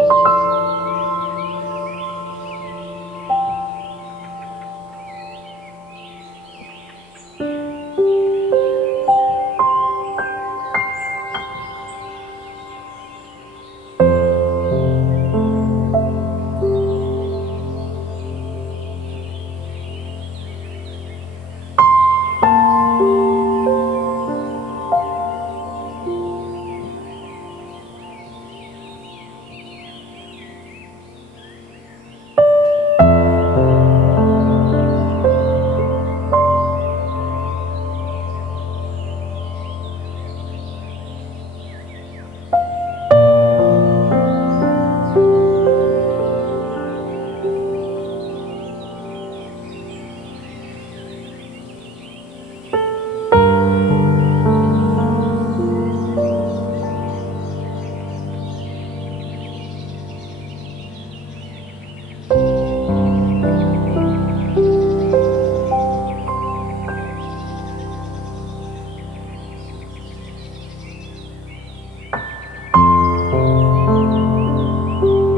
Thank oh. you.